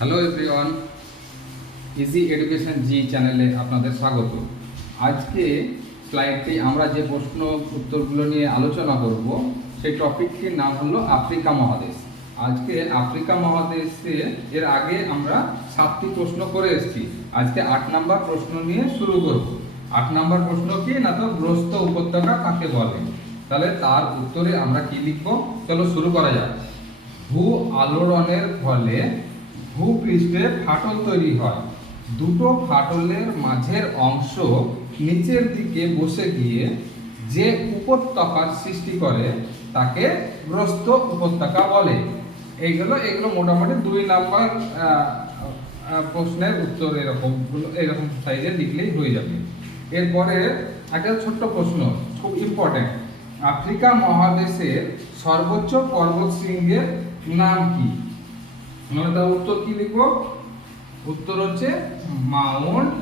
Hello everyone, easy education জি চ্যানেলে আপনাদের স্বাগত। আজকে স্লাইডটি আমরা যে প্রশ্ন উত্তরগুলো নিয়ে আলোচনা করব সেই টপিকটির নাম হলো আফ্রিকা মহাদেশ। আজকে আফ্রিকা মহাদেশে এর আগে আমরা 7টি প্রশ্ন করে এসেছি। আজকে 8 নাম্বার প্রশ্ন নিয়ে শুরু করব। 8 নাম্বার প্রশ্ন কি না, তো গ্রস্ত উপত্যকা কাকে বলে। তাহলে তার উত্তরে আমরা কি লিখব, চলো শুরু করা যাক। ভূ আলোড়নের ফলে ভূপৃষ্ঠে ফাটল তৈরি হয়। দুটো ফাটলের মাঝের অংশ নিচের দিকে বসে গিয়ে যে উপত্যকার সৃষ্টি করে তাকে গ্রস্ত উপত্যকা বলে। এগুলো মোটামুটি 2 নাম্বার প্রশ্নের উত্তর এরকম সাইজে লিখলেই হয়ে যাবে। এরপরে একটা ছোট্ট প্রশ্ন, খুব ইম্পর্টেন্ট। আফ্রিকা মহাদেশের সর্বোচ্চ পর্বত শৃঙ্গের নাম কি? আমরা তার উত্তর কি লিখব? উত্তর হচ্ছে মাউন্ট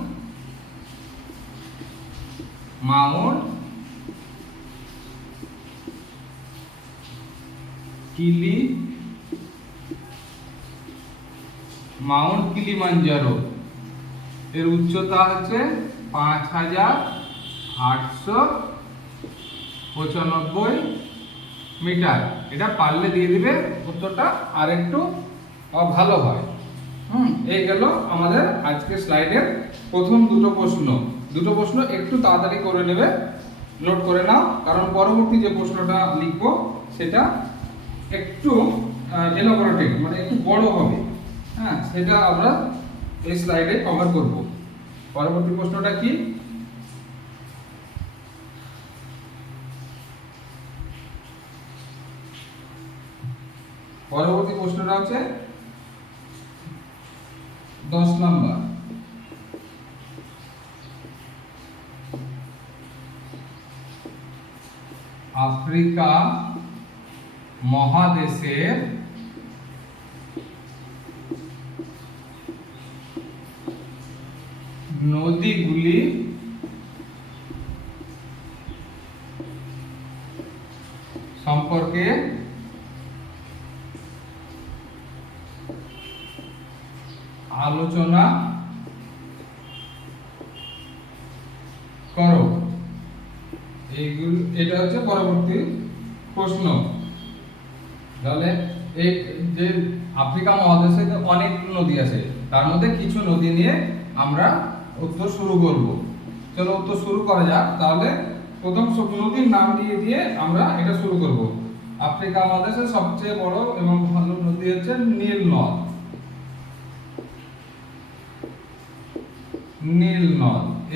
কিলিমাঞ্জারো। এর উচ্চতা হচ্ছে 5895 মিটার। এটা পারলে দিয়ে দিবে, উত্তরটা আর একটু ভালো হয়। এই গেল আমাদের আজকে স্লাইডের প্রথম দুটো প্রশ্ন একটু তাড়াতাড়ি করে নেবে, নোট করে নাও, কারণ পরবর্তী যে প্রশ্নটা লিখব সেটা একটু এলাবোরেটেড, মানে একটু বড় হবে। সেটা আমরা এই স্লাইডে কভার করব। পরবর্তী প্রশ্নটা কি? পরবর্তী প্রশ্নটা হচ্ছে 10 নাম্বার। আফ্রিকা মহাদেশের নদীগুলি সম্পর্কে আলোচনা করো। এটা হচ্ছে পরবর্তী প্রশ্ন। তাহলে এই যে আফ্রিকা মহাদেশে অনেক নদী আছে, তার মধ্যে কিছু নদী নিয়ে আমরা উত্তর শুরু করব। চলো উত্তর শুরু করা যাক। তাহলে প্রথম নদীর নাম দিয়ে আমরা এটা শুরু করব। আফ্রিকা মহাদেশের সবচেয়ে বড় এবং ভালো নদী হচ্ছে নীল নদ।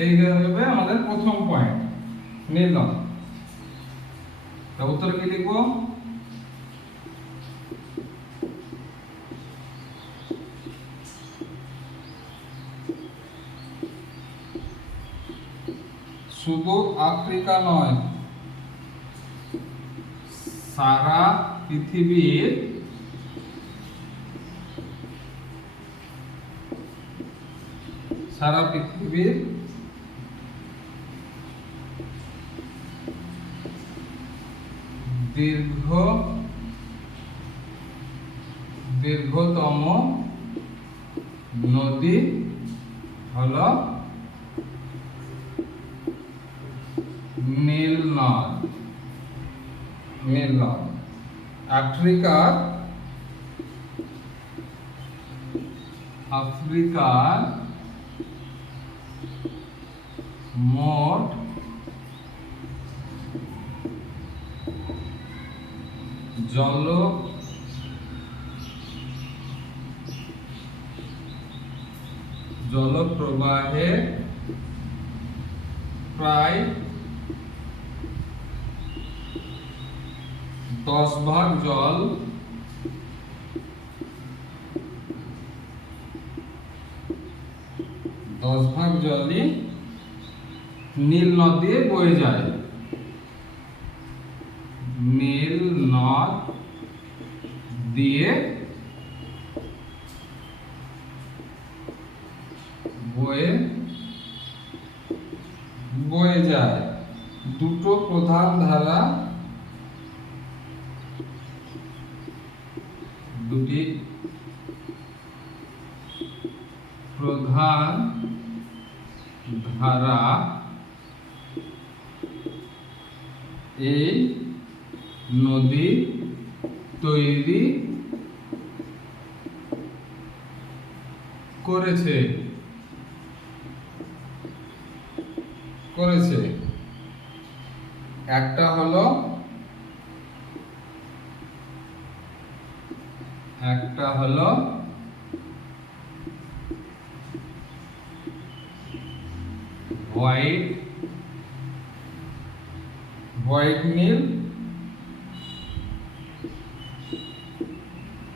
এই হবে আমাদের প্রথম পয়েন্ট, নীল নদ। তা উত্তর কি লিখবো? শুধু আফ্রিকা নয়, সারা পৃথিবীর দীর্ঘতম নদী হলো নীল নদ। আফ্রিকার মোট জলপ্রবাহের প্রায় 10 ভাগ জলই নীল নদ দিয়ে বয়ে যায়। নীল নদ দিয়ে বয়ে যায়। দুটো প্রধান ধারা দুটি প্রধান ধারা এই নদী তৈরি করেছে। একটা হলো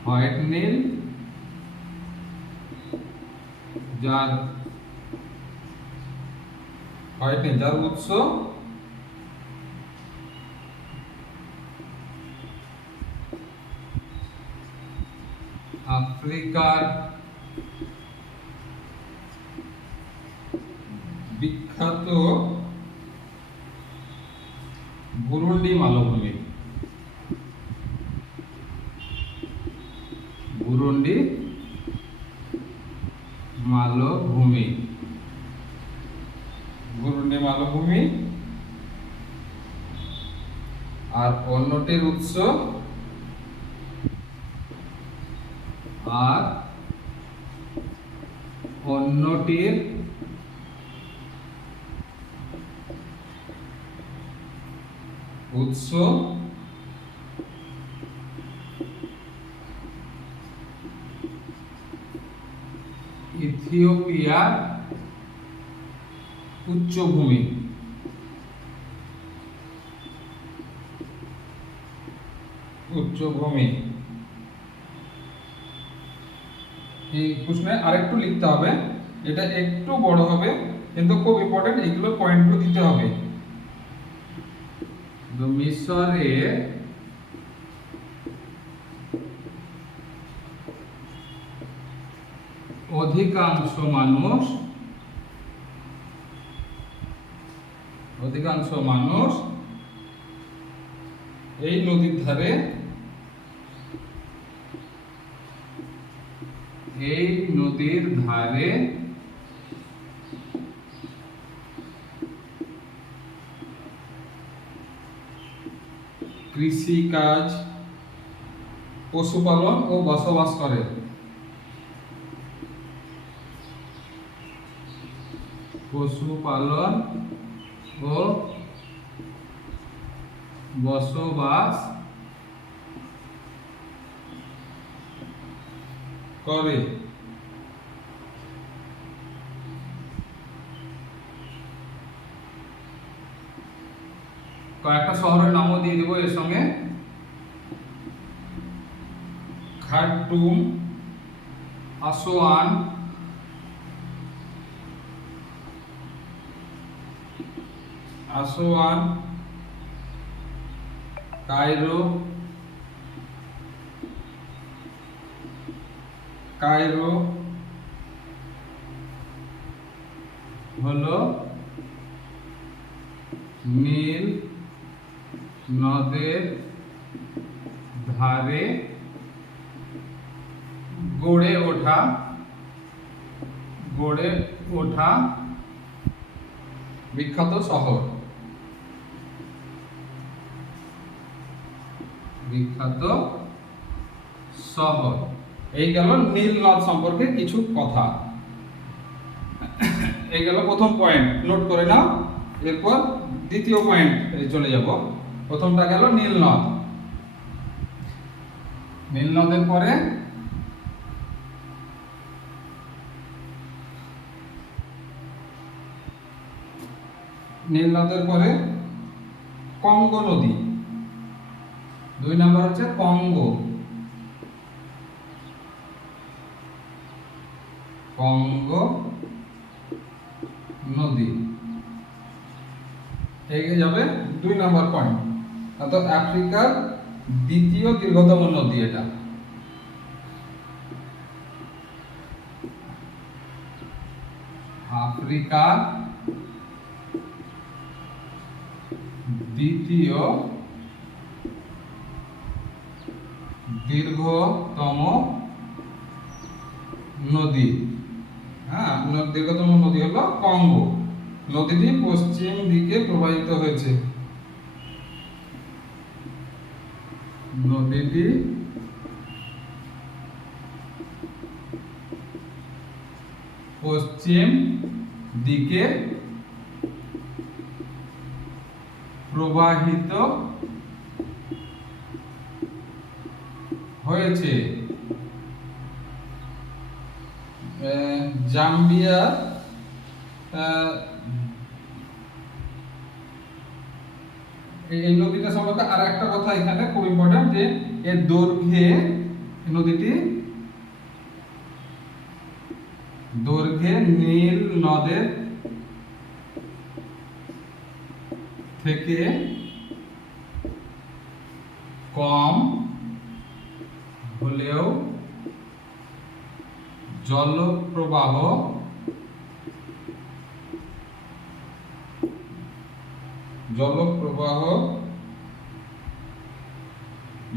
হোয়াইট নীল যার উৎস আফ্রিকার বিখ্যাত বুরুন্ডি মালভূমি। আর অন্যটির উৎস ইথিওপিয়ার উচ্চভূমি। এই প্রশ্নে আরেকটু লিখতে হবে, এটা একটু বড় হবে কিন্তু খুব ইম্পর্টেন্ট, এইগুলো পয়েন্টগুলো দিতে হবে। মিশরে অধিকাংশ মানুষ এই নদীর ধারে কৃষিকাজ, পশুপালন ও বসবাস করে। কয়েকটা শহরের নামও দিয়ে দেবো এর সঙ্গে। খার্টুম, আসোয়ান, কায়রো হলো নীল নদের ধারে গড়ে ওঠা বিখ্যাত শহর। এই গেল নীল নদ সম্পর্কে কিছু কথা। এই গেল প্রথম পয়েন্ট, নোট করে নাও। এরপর দ্বিতীয় পয়েন্ট চলে যাব। প্রথমটা গেল নীল নদ। নীল নদের পরে কঙ্গো নদী। 2 নম্বর হচ্ছে কঙ্গো নদী। এগিয়ে যাবে 2 নম্বর পয়েন্ট, অর্থাৎ আফ্রিকার দ্বিতীয় দীর্ঘতম নদী এটা। আফ্রিকার দ্বিতীয় দীর্ঘতম নদী। হ্যাঁ, দীর্ঘতম নদী হলো কঙ্গো। নদীটি পশ্চিম দিকে প্রবাহিত হয়েছে। নদীটি পশ্চিম দিকে প্রবাহিত হয়েছে। জাম্বিয়া এই নদীটা সম্পর্কে আর একটা কথা এখানে খুব ইম্পর্টেন্ট, যে এর দৈর্ঘ্যে নীল নদের থেকে কম হলেও জলপ্রবাহ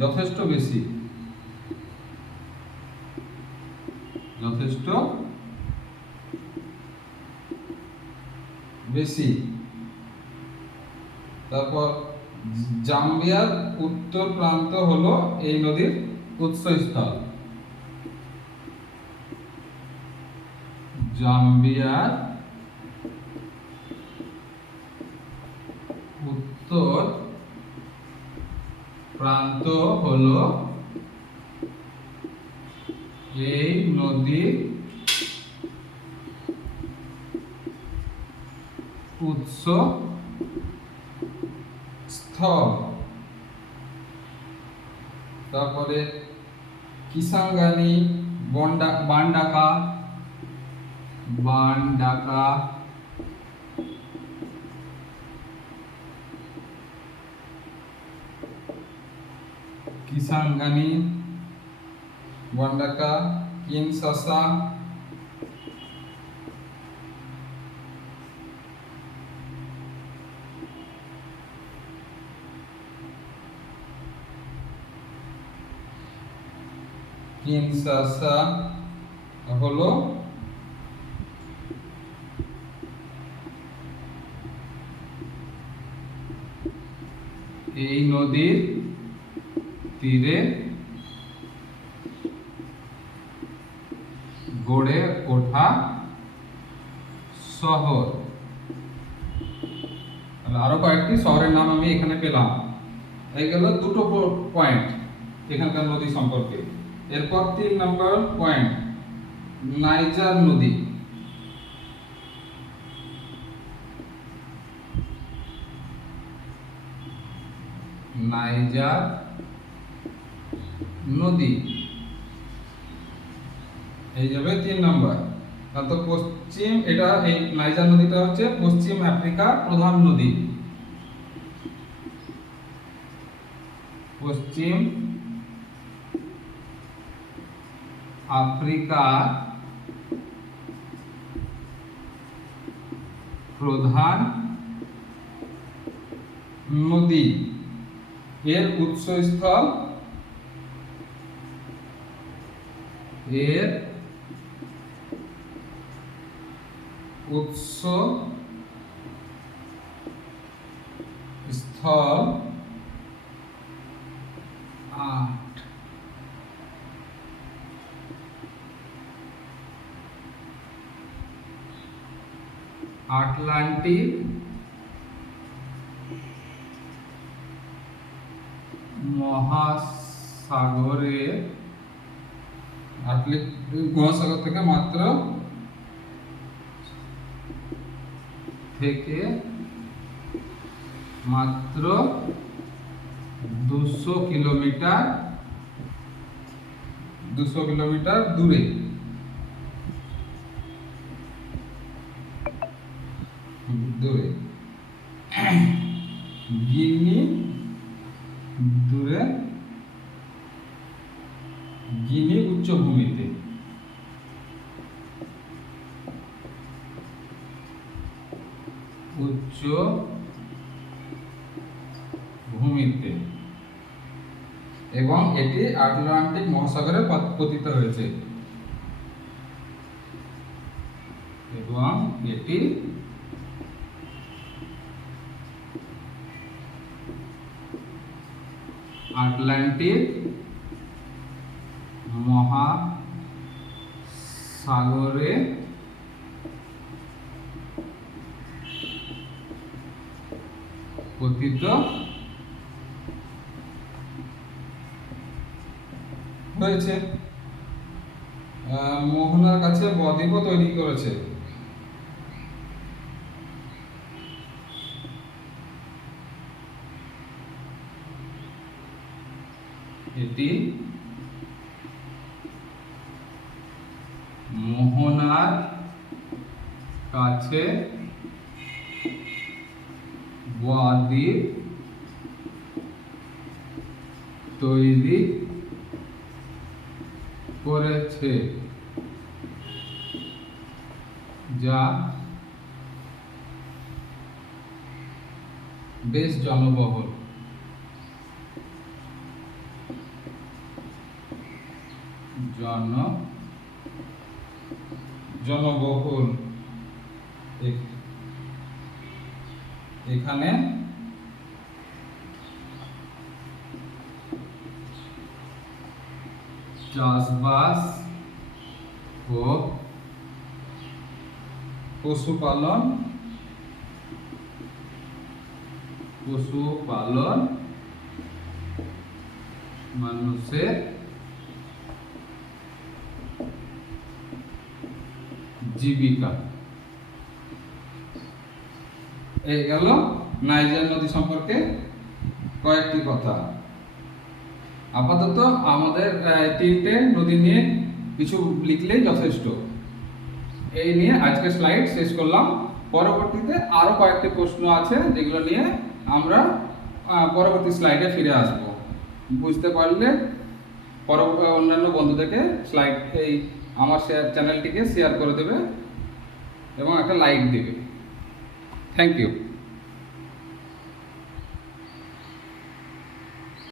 যথেষ্ট বেশি। তারপর জাম্বিয়ার উত্তর প্রান্ত হলো এই নদীর উৎসস্থল। জাম্বিয়ার উত্তর প্রান্ত হলো এই নদীর উৎসস্থল। তারপরে কিসাঙ্গানি, বান্ডাকা, কিসাঙ্গানি, বান্ডাকা, কিনশাসা, হলো এই নদীর তীরে গড়ে ওঠা শহর। আরো কয়েকটি শহরের নাম আমি এখানে পেলাম। এই গেল দুটো পয়েন্ট এখানকার নদী সম্পর্কে। এরপর 3 নম্বর পয়েন্ট, নাইজার নদী। নাইজার নদী এই যাবে 3 নম্বর। তো পশ্চিম, এই নাইজার নদীটা হচ্ছে পশ্চিম আফ্রিকার প্রধান নদী। পশ্চিম আফ্রিকার প্রধান নদী। এর উৎসস্থল আটলান্টিক মহাসাগর থেকে মাত্র 200 কিলোমিটার দূরে। গিনি উচ্চভূমিতে। এবং এটি আটলান্টিক মহাসাগরে পতিত হয়েছে। এবং এটি আটলান্টিক মহাসাগরে পতিত হয়েছে। মোহনার কাছে বদ্বীপও তৈরি করেছে। এটি মোহনার কাছে বদ্বীপ তৈরি করেছে, যা বেশ জনবহুল। জনবহুল এখানে চাষবাস ও পশুপালন মানুষের জীবিকা। এই গেল নাইজার নদী সম্পর্কে কয়েকটি কথা। আপাতত আমাদের তিনটে নদী নিয়ে কিছু লিখলেই যথেষ্ট। এই নিয়ে আজকে স্লাইড শেষ করলাম। পরবর্তীতে আরো কয়েকটি প্রশ্ন আছে যেগুলো নিয়ে আমরা পরবর্তী স্লাইডে ফিরে আসব। বুঝতে পারলে অন্যান্য বন্ধুদেরকে আমার চ্যানেলটিকে শেয়ার করে দেবে এবং একটা লাইক দেবে। Thank you.